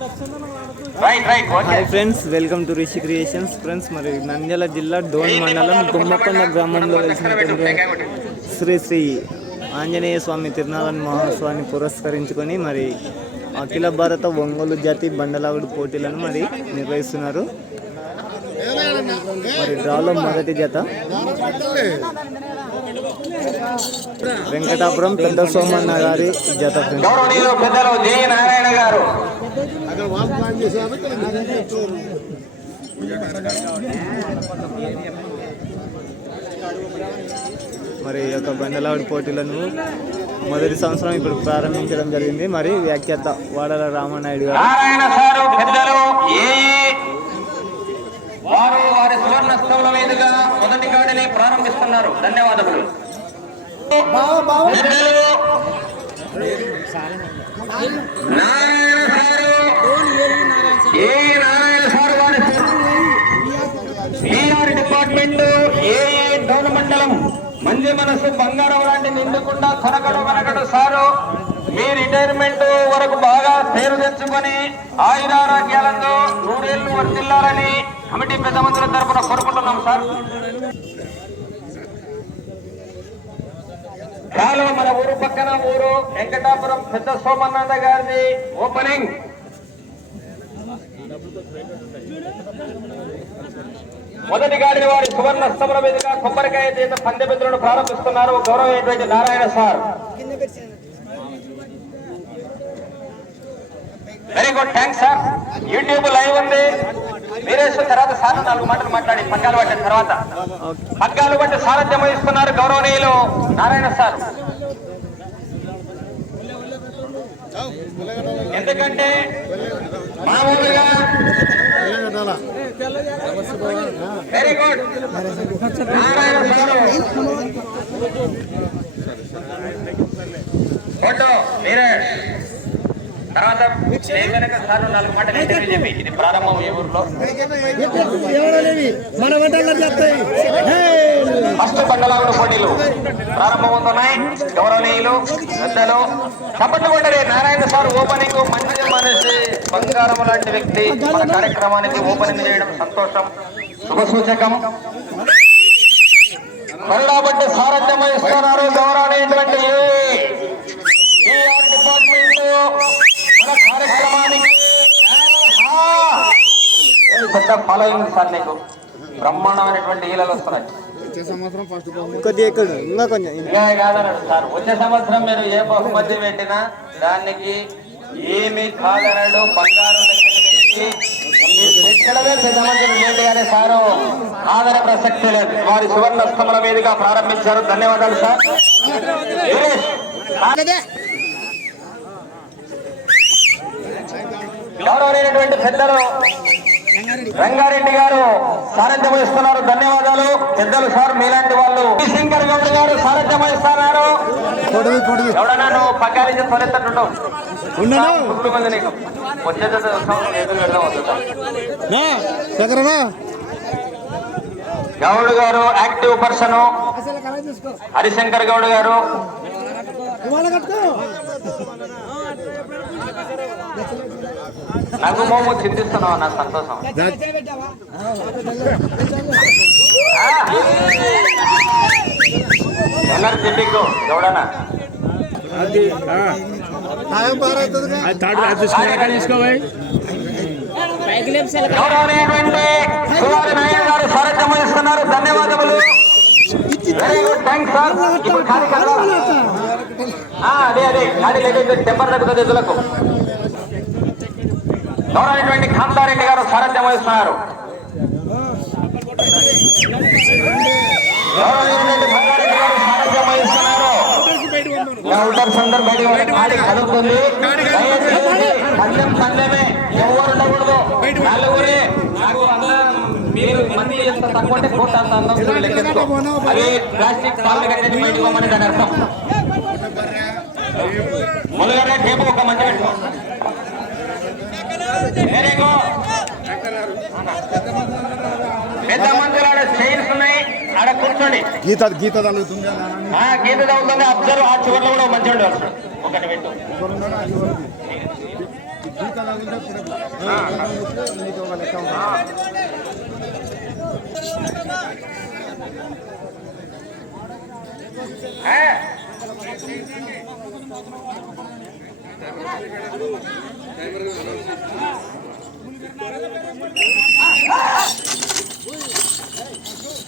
Hi friends welcome to Rishi creations friends మరి నంద్యాల జిల్లా డోన్ మండలం గుమ్మకొండ గ్రామంలో వెలిసినటువంటి శ్రీ శ్రీ ఆంజనేయ స్వామి తిరునాళన్ మహోత్సవాన్ని పురస్కరించుకొని మరి అఖిల భారత ఒంగోలు జాతి బండలాగుడు పోటీలను మరి నిర్వహిస్తున్నారు. మరి డ్రాలో మొదటి జత. వెంకటాపురం పెద్ద సోమన్న గారి జత ఫ్రెండ్స్ పెద్దలు జే నారాయణ గారు మరి ఈ యొక్క బండలావిడి పోటీలను మొదటి సంవత్సరం ఇప్పుడు ప్రారంభించడం జరిగింది. మరి వ్యాఖ్యాత వాడల రామనాయుడు గారు. పెద్దలు వారు వారి సువర్ణ స్థౌల మీదుగా మొదటి గాడిని ప్రారంభిస్తున్నారు. ధన్యవాదములు. నారాయణ ఏ నారాయణ సారు వారి బీఆర్ డిపార్ట్మెంట్ ఏ డౌన్ మండలం మంది మనసు బంగారం లాంటి నిండుకుండా కొనగడు కొనగడు సారు. మీ రిటైర్మెంట్ వరకు బాగా పేరు తెచ్చుకొని ఆయురారోగ్యాలతో నూరేళ్ళు వర్తిల్లాలని కమిటీ పెద్ద మంత్రుల తరపున కోరుకుంటున్నాం సార్. కాలువ మన ఊరు పక్కన ఊరు వెంకటాపురం పెద్ద సోమనాథ గారిది ఓపెనింగ్. మొదటి గాడిన వారి సువర్ణ స్తముల మీదుగా కొబ్బరికాయ చేత పందెబెద్దులను ప్రారంభిస్తున్నారు. గౌరవమైనటువంటి Narayana sir. Very good thanks sir YouTube live ఉంది. వీరేశ్వర తర్వాత సార్ నాలుగు మాటలు మాట్లాడి పగ్గాలు పట్టిన తర్వాత. పగ్గాలు బట్టి సారథ్యం వహిస్తున్నారు గౌరవనీయులు నారాయణ సార్. ఎందుకంటే మామూలుగా వెరీ గుడ్ నారాయణ ఫోటో మీరే. తర్వాత నేను కనుక సార్ నాలుగు మాటలు ఇంటర్వ్యూ చెప్పి ఇది ప్రారంభం ఊర్లో? చెప్తాయి. ఫస్ట్ బండలాగుడు పోటీలు ప్రారంభమవుతున్నాయి గౌరవనీయులు పెద్దలు కొట్టరే నారాయణ సార్ ఓపెనింగ్ మంచి మనిషి బంగారం లాంటి వ్యక్తి మన కార్యక్రమానికి ఓపెనింగ్ చేయడం సంతోషం శుభ సూచకం మళ్ళాబట్టి సారథ్యం వహిస్తున్నారు గౌరవనీయటువంటి డిపార్ట్మెంట్ మన కార్యక్రమానికి. ఆహా! పెద్ద ఫాలోయింగ్ సార్ నీకు. బ్రహ్మాండమైనటువంటి ఈలలు వస్తున్నాయి. ఇంకా కొంచెం. కాదన్నాడు సార్. వచ్చే సంవత్సరం మీరు ఏ బహుమతి పెట్టినా దానికి ఏమి కాదనడు బంగారం పెద్ద మంత్రులు సారు ఆదర ప్రసక్తి లేదు. వారి సువర్ణ స్తముల మీదుగా ప్రారంభించారు. ధన్యవాదాలు సార్. వీరేష్, గౌరవనీయమైనటువంటి పెద్దలు రంగారెడ్డి గారు సారథ్యం వహిస్తున్నారు. ధన్యవాదాలు. పెద్దలు సార్ మీలాంటి వాళ్ళు. శంకర్ గౌడ్ గారు సారథ్యం వహిస్తున్నారు. ఎవడన్నా నువ్వు పక్కా నుంచి తొలెత్తుంటావు ఉండను ముగ్గురు మంది నీకు. వచ్చే సంవత్సరం ఎదురు పెడదాం వద్దా. దగ్గరనా? గౌడ్ గారు యాక్టివ్ పర్సన్. హరిశంకర్ గౌడ్ గారు. నాకు మోము చింతిస్తున్నావు? నా సంతోషం. గౌరవనీయటువంటి సువారి నాయన గారు స్వాగతం వహిస్తున్నారు ధన్యవాదములు. వెరీ గుడ్ థ్యాంక్స్ సార్ ఇప్పుడు ఖాళీ అదే అదే. ఖాళీ లేకపోతే టెంపర్ తగ్గుతుంది ఎదులకు గౌరవనీయటువంటి కాంతారెడ్డి గారు సారథ్యం వహిస్తున్నారు? గౌరవనీయటువంటి గారు స్వాగతం పందెం పందెమే ఎవరు ఉండకూడదు. నలుగురే నాకు మీరు మంది ఎంత తక్కువ అంటే అంత లెక్కేసుకో. ప్లాస్టిక్ పాలు కట్టేది బయటకు పోమని దాని అర్థం. టేపు ఒక మంచి పెట్టుకోండి వెరీ గుడ్ పెద్ద ఆడ చైన్స్ ఉన్నాయి. ఆడ కూర్చోండి. గీత గీత గీత తగ్గుతుంది అబ్జర్వ్ ఆ చివర్లో కూడా మంచిగా ఉండవచ్చు ఒకటి పెట్టు. గీత తగులుతే ఇప్పుడు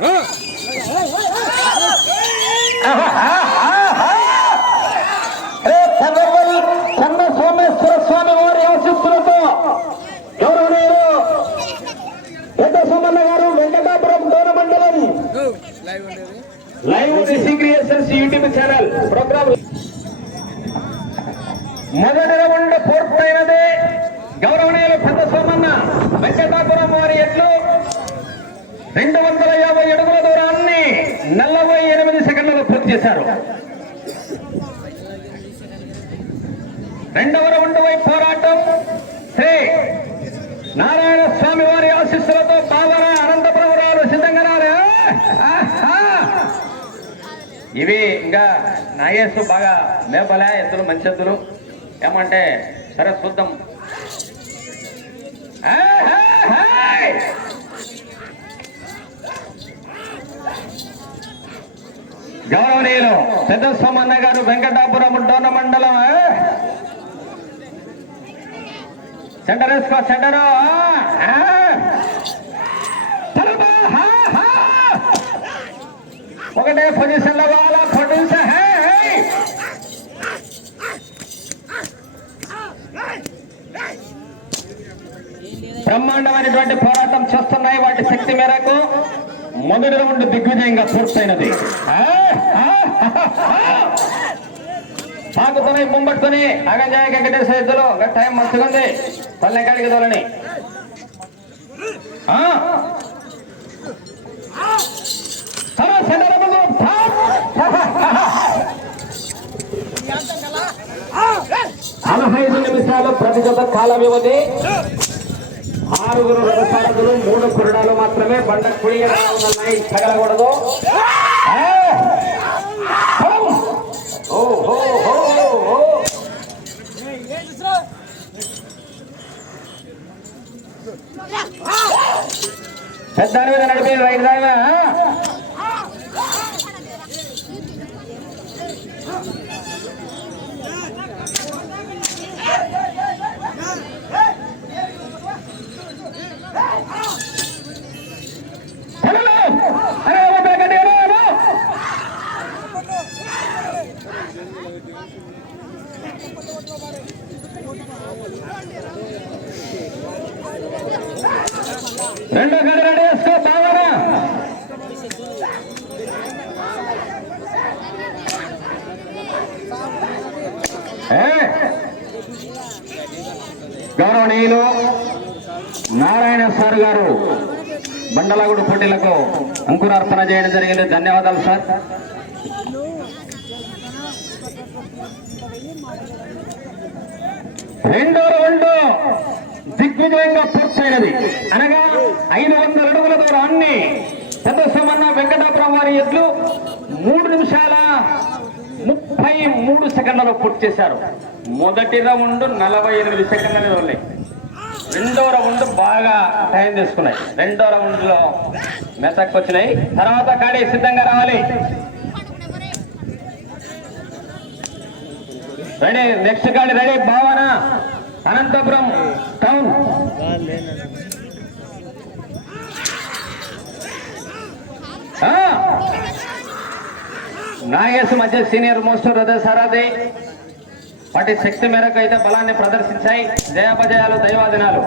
ఆ, నీకు live creations YouTube channel program. మొదటి రౌండ్ గౌరవనీయులు పెద్ద సోమన్న వెంకటాపురం వారి ఎట్లు రెండు వందల యాభై అడుగుల దూరాన్ని నలభై ఎనిమిది సెకండ్లలో పూర్తి చేశారు. రెండవ రౌండ్ వై పోరాటం శ్రీ నారాయణ స్వామి వారి ఆశీస్సులతో బావన అనంతపురం రాలు సిద్ధంగా రాలే ఇవి ఇంకా నాగేశ్వ బాగా మేపలే ఎద్దులు మంచి ఎద్దులు. ఏమంటే సరే చూద్దాం. గౌరవనీయులు పెద్ద సోమన్న గారు వెంకటాపురం డోన మండలం సెంటర్ వేసుకో సెంటర్ ఒకటే పొజిషన్లో వాళ్ళ పొజిషన్ హే, హే. బ్రహ్మాండమైనటువంటి పోరాటం చేస్తున్నాయి వాటి శక్తి మేరకు. మొదటి రౌండ్ దిగ్విజయంగా పూర్తయినది. సాగుతున్నాయి ముంబట్టుకొని అగంజాయ వెంకటేశ్వర ఇంకా టైం మంచిగా ఉంది. పల్లెకాడికి తోలని. థాప్. పదహైదు నిమిషాలు ప్రతి కాల వ్యవధి ఆరుగురు రథసారథులు మూడు కురడాలు మాత్రమే బండ కుడిగా ఉన్నాయి. తగలకూడదు. పెద్ద మీద నడిపి రైట్ దాకా రెండో గది వేసుకో చేసుకో గౌరవనీయులు నారాయణ సార్ గారు బండలగూడు పోటీలకు అంకురార్పణ చేయడం జరిగింది. ధన్యవాదాలు సార్. రెండో రౌండ్ దిగ్విజయంగా పూర్తయినది. అనగా ఐదు వందల అడుగుల దూరాన్ని పెద్ద సోమన్న వెంకటాపురం వారి ఎడ్లు మూడు నిమిషాల ముప్పై మూడు సెకండ్లలో పూర్తి చేశారు. మొదటి రౌండ్ నలభై ఎనిమిది సెకండ్ల ఉన్నాయి రెండో రౌండ్ బాగా టైం తీసుకున్నాయి. రెండో రౌండ్లో వచ్చినాయి తర్వాత కాడి సిద్ధంగా రావాలి. రెడీ నెక్స్ట్ కాడి రెడీ. భావన అనంతపురం టౌన్. నాగేశ్ మధ్య సీనియర్ మోస్ట్ హృదయ అదే వాటి శక్తి మేరకు అయితే బలాన్ని ప్రదర్శించాయి. జయాపజయాలు దైవాదినాలు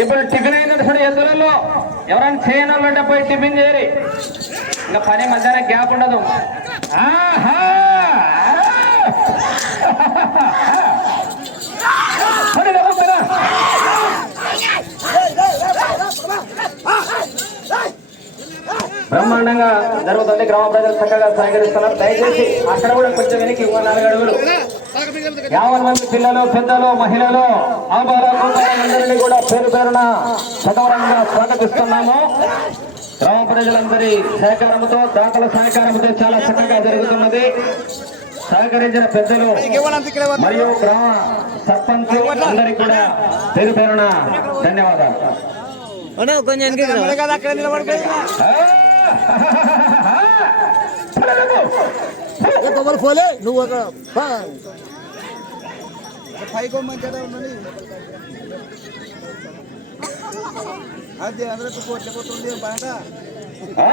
ఇప్పుడు టిఫిన్ అయినట్టు చూడు ఎదురులో ఎవరైనా చేయనంటే పోయి టిఫిన్ చేయరు. ఇంకా పని మధ్యాహ్నం గ్యాప్ ఉండదు. ఆహా! పోనీ రా, పోనీ రా. బ్రహ్మాండంగా జరుగుతుంది. గ్రామ ప్రజలు చక్కగా సహకరిస్తున్నారు. దయచేసి అక్కడ కూడా కొంచెం వెనక్కి ఇంకో నాలుగు అడుగులు. యాభై మంది పిల్లలు పెద్దలు మహిళలు కుటుంబాలందరినీ కూడా పేరు పేరున సగౌరవంగా స్వాగతిస్తున్నాము. గ్రామ ప్రజలందరి సహకారంతో దాతల సహకారంతో చాలా చక్కగా జరుగుతున్నది. సహకరించిన పెద్దలు మరియు గ్రామ సర్పంచ్ అందరికి కూడా పేరు పేరున ధన్యవాదాలు. కొంచెం వెనక్కి రా. అక్కడ నిలబడిపోయింది కొబ్బరి పోలే నువ్వు అక్కడ పైకి మంచిగా ఉన్నది అదే అందరికి కొట్టకపోతుంది బాగా ఆ,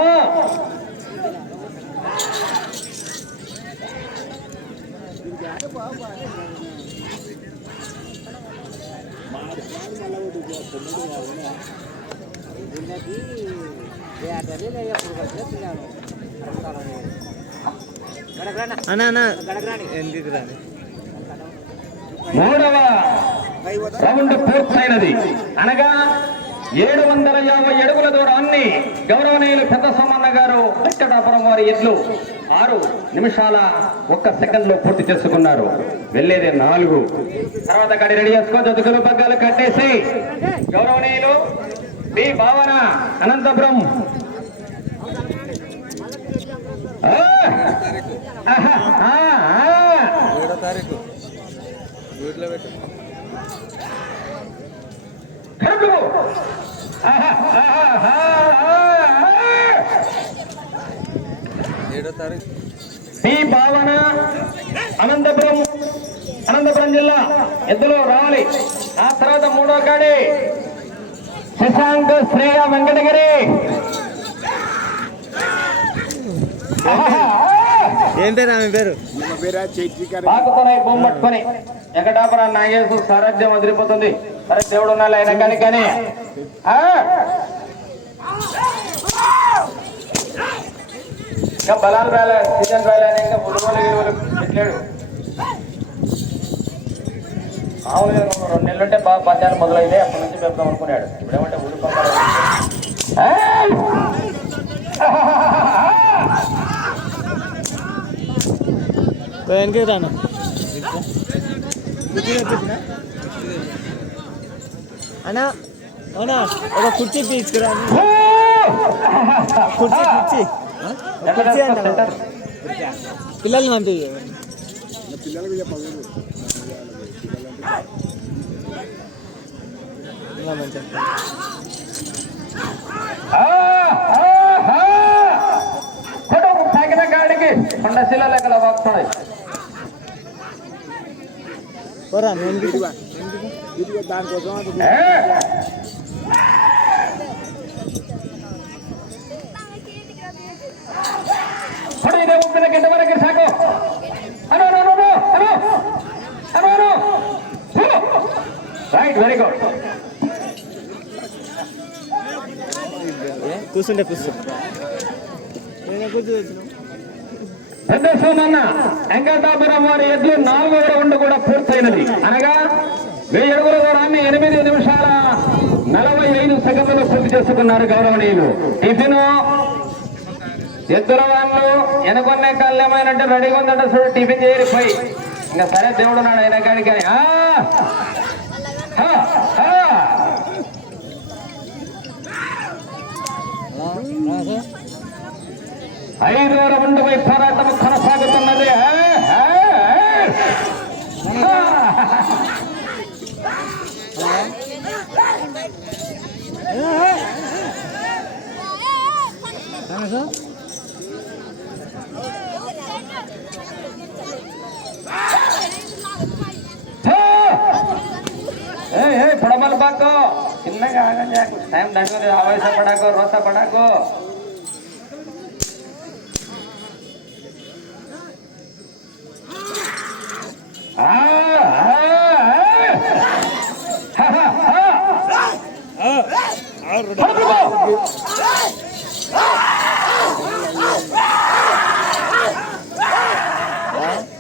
మూడవ రౌండ్ పూర్తయినది. అనగా ఏడు వందల యాభై అడుగుల దూరాన్ని గౌరవనీయులు పెద్ద సోమన్న గారు వెంకటాపురం వారి ఎడ్లు ఆరు నిమిషాల ఒక్క సెకండ్లో పూర్తి చేసుకున్నారు. వెళ్ళేది నాలుగు. తర్వాత గడి రెడీ చేసుకో జతుకులు పగ్గాలు కట్టేసి గౌరవనీయులు బి భావన అనంతపురం! ఏడో తారీఖు. ఈ భావన అనంతపురం అనంతపురం జిల్లా ఎద్దులో రావాలి ఆ తర్వాత మూడో కాడి. శశాంక్ శ్రేయ వెంకటగిరి. ఏం పేరు ఆమె పేరు? వేరే చేతి పాకుతున్నాయి బొమ్మ పట్టుకొని వెంకటాపురం నాగేశ్వర సారథ్యం వదిలిపోతుంది సరే దేవుడు ఉన్నాడు ఆయన కానీ కానీ? ఇంకా బలాలు రాలే సీజన్ రాలే అని ఇంకా గిలువలు పెట్టాడు మామూలుగా రెండు నెలలు ఉంటే బాగా పంచాలు మొదలైతే అప్పటి నుంచి పెడదాం అనుకున్నాడు. ఇప్పుడేమంటే ఊరిపోతాడు కొంచెం వెనక్కి రానా? అన్నా. అవునా? ఒక కుర్చీ తీసుకురా. కుర్చీ కుర్చీ. కుర్చీ అంట పిల్లల్ని పంపి పిల్లలకు చెప్పదు ఇంకా మంచిగా తాగిన గాడికి కొండ శిల లెక్కల వస్తున్నాయి పోరా నేను ఇదిగో దానికోసం అది ఏ? కొడు ఇదే రైట్ వెరీ గుడ్ కూర్చుంటే కూర్చో. నేను కూర్చో వచ్చిన పెద్ద సోమన్న వెంకటాపురం వారి ఎడ్లు నాలుగవ రౌండ్ కూడా పూర్తయినది. అనగా వెయ్యి అడుగుల దూరాన్ని ఎనిమిది నిమిషాల నలభై ఐదు సెకండ్లలో పూర్తి చేసుకున్నారు గౌరవనీయులు. టిఫిన్ ఎద్దుల వాళ్ళు వెనకొన్నే కళ్ళేమైనంటే రెడీగా ఉందంటే చూడు టిఫిన్ చేయరు పోయి ఇంకా సరే దేవుడు నాడు అయినా కాడికి అని. ఆ! ఆ! ఆ! ఐదో రౌండ్పై పోరాటం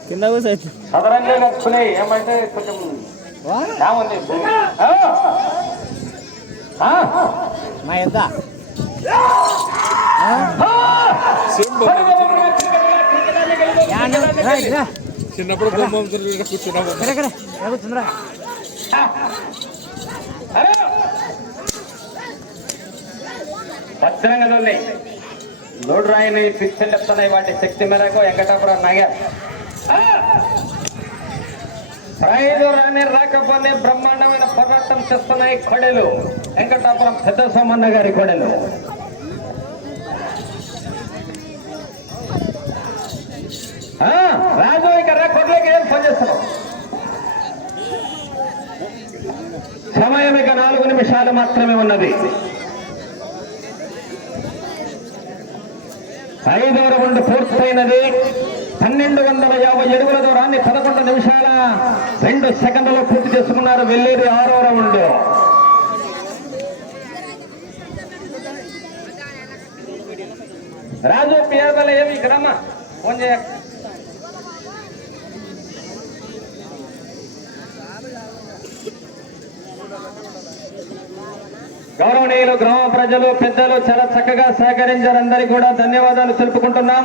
కింద కూర్చో సదరంగా కట్టుకునే ఏమంటే కొంచెం ఏముంది. మా ఎంత? చిన్నప్పుడు బొమ్మ కూర్చున్నాము కూర్చుందిరా. భద్రంగా తోలి లోడ్ రాయిని పిక్చర్లు చెప్తున్నాయి వాటి శక్తి మేరకు వెంకటాపురం నగర్ ప్రైజ్ రాని రాకపోతే బ్రహ్మాండమైన పోరాటం చేస్తున్నాయి కొడెలు. వెంకటాపురం పెద్ద సోమన్న గారి కొడెలు. రాజు ఇక్కడ రా కొట్లకి ఏం పనిచేస్తున్నాం సమయం ఇక నాలుగు నిమిషాలు మాత్రమే ఉన్నది. ఐదవ రౌండ్ పూర్తయినది. పన్నెండు వందల యాభై ఎడుగుల దూరాన్ని పదకొండు నిమిషాల రెండు సెకండ్లలో పూర్తి చేసుకున్నారు. వెళ్ళేది ఆరో రౌండ్. రాజు పేదల ఏమి గ్రామ? ఫోన్ చేయ గ్రామ ప్రజలు పెద్దలు చాలా చక్కగా సహకరించారందరికీ కూడా ధన్యవాదాలు తెలుపుకుంటున్నాం.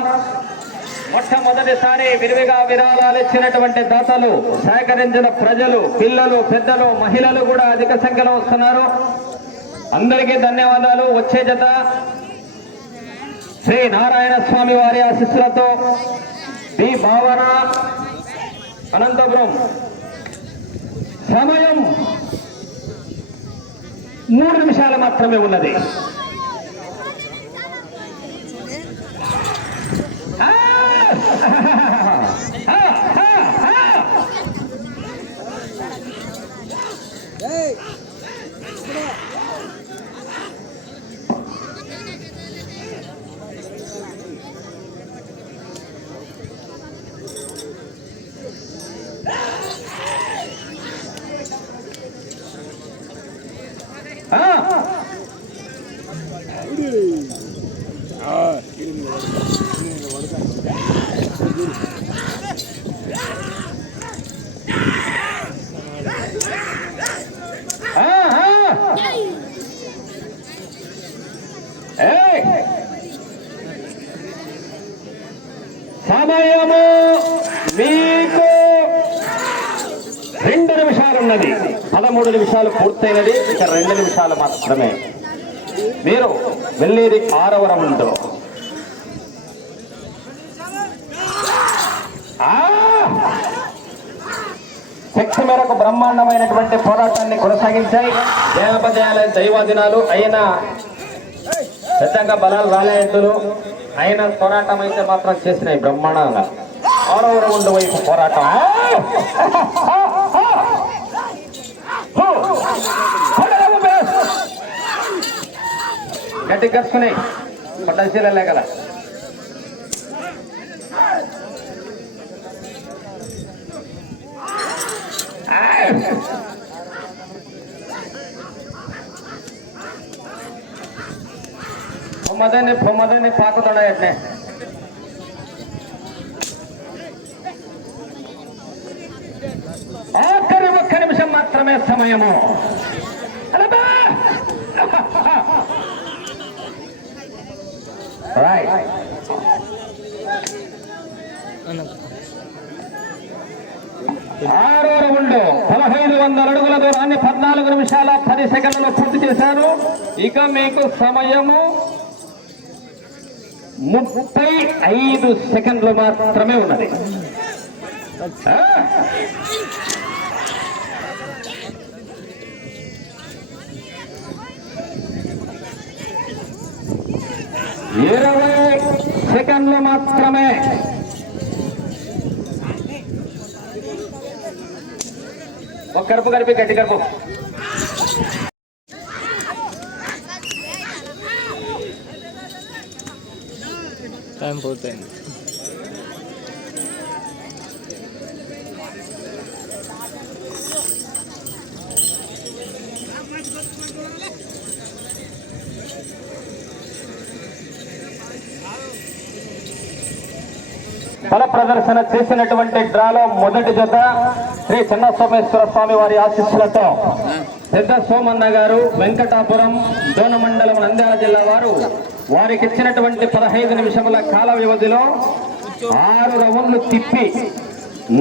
మొట్టమొదటిసారి విరివిగా విరాళాలు ఇచ్చినటువంటి దాతలు సహకరించిన ప్రజలు పిల్లలు పెద్దలు మహిళలు కూడా అధిక సంఖ్యలో వస్తున్నారు. అందరికీ ధన్యవాదాలు. వచ్చే జత శ్రీ నారాయణ స్వామి వారి ఆశిస్సులతో బి భావన అనంతపురం. సమయం మూడు నిమిషాలు మాత్రమే ఉన్నది ఆ! ఆ! ఆ! ఆ! ఆ! ఆ! ఆ! ఏయ్! సమయము మీకు రెండు నిమిషాలు ఉన్నది పదమూడు నిమిషాలు పూర్తయినది. ఇక రెండు నిమిషాలు మాత్రమే. మీరు వెళ్ళేది ఆరవ రౌండ్ శక్తి మేరకు బ్రహ్మాండమైనటువంటి పోరాటాన్ని కొనసాగించాయి. దేవపదయాలయ దైవాదినాలు అయిన పెద్దంగా బలాలు రాలేదులు అయిన పోరాటం అయితే మాత్రం చేసినాయి బ్రహ్మాండంగా. ఆరవ రౌండ్ వైపు పోరాటం. గట్టి కరుచుకున్నాయి పడ్డశీల కదా. పొమ్మదని పొమ్మదని పాకుతాడా ఎట్నే ఆఖరి ఒక్క నిమిషం మాత్రమే సమయము. రైట్ ఆరో రౌండ్ పదహైదు వందల అడుగుల దూరాన్ని పద్నాలుగు నిమిషాల పది సెకండ్లలో పూర్తి చేశారు ఇక మీకు సమయము ముప్పై ఐదు సెకండ్లు మాత్రమే ఉన్నది. ఇరవై సెకండ్లు మాత్రమే. ఒక కరుపు కలిపి గట్టి కరుపు టైం పూర్తయింది. బల ప్రదర్శన చేసినటువంటి డ్రాలో మొదటి జత శ్రీ చిన్న సోమేశ్వర స్వామి వారి ఆశీస్సులతో పెద్ద సోమన్న గారు వెంకటాపురం దోన మండలం నంద్యాల జిల్లా వారు వారికి ఇచ్చినటువంటి పదహైదు నిమిషముల కాల వ్యవధిలో ఆరు రౌండ్లు తిప్పి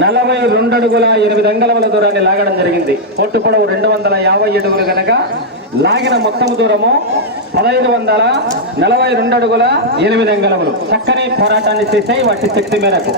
నలభై రెండు అడుగుల ఎనిమిది అంగళముల దూరాన్ని లాగడం జరిగింది. పొట్టు పొడవు రెండు వందల యాభై అడుగులు గనక లాగిన మొత్తం దూరము పదహైదు వందల నలభై రెండు అడుగుల ఎనిమిది అంగళములు. చక్కని పోరాటాన్ని చేసాయి వాటి శక్తి మేరకు.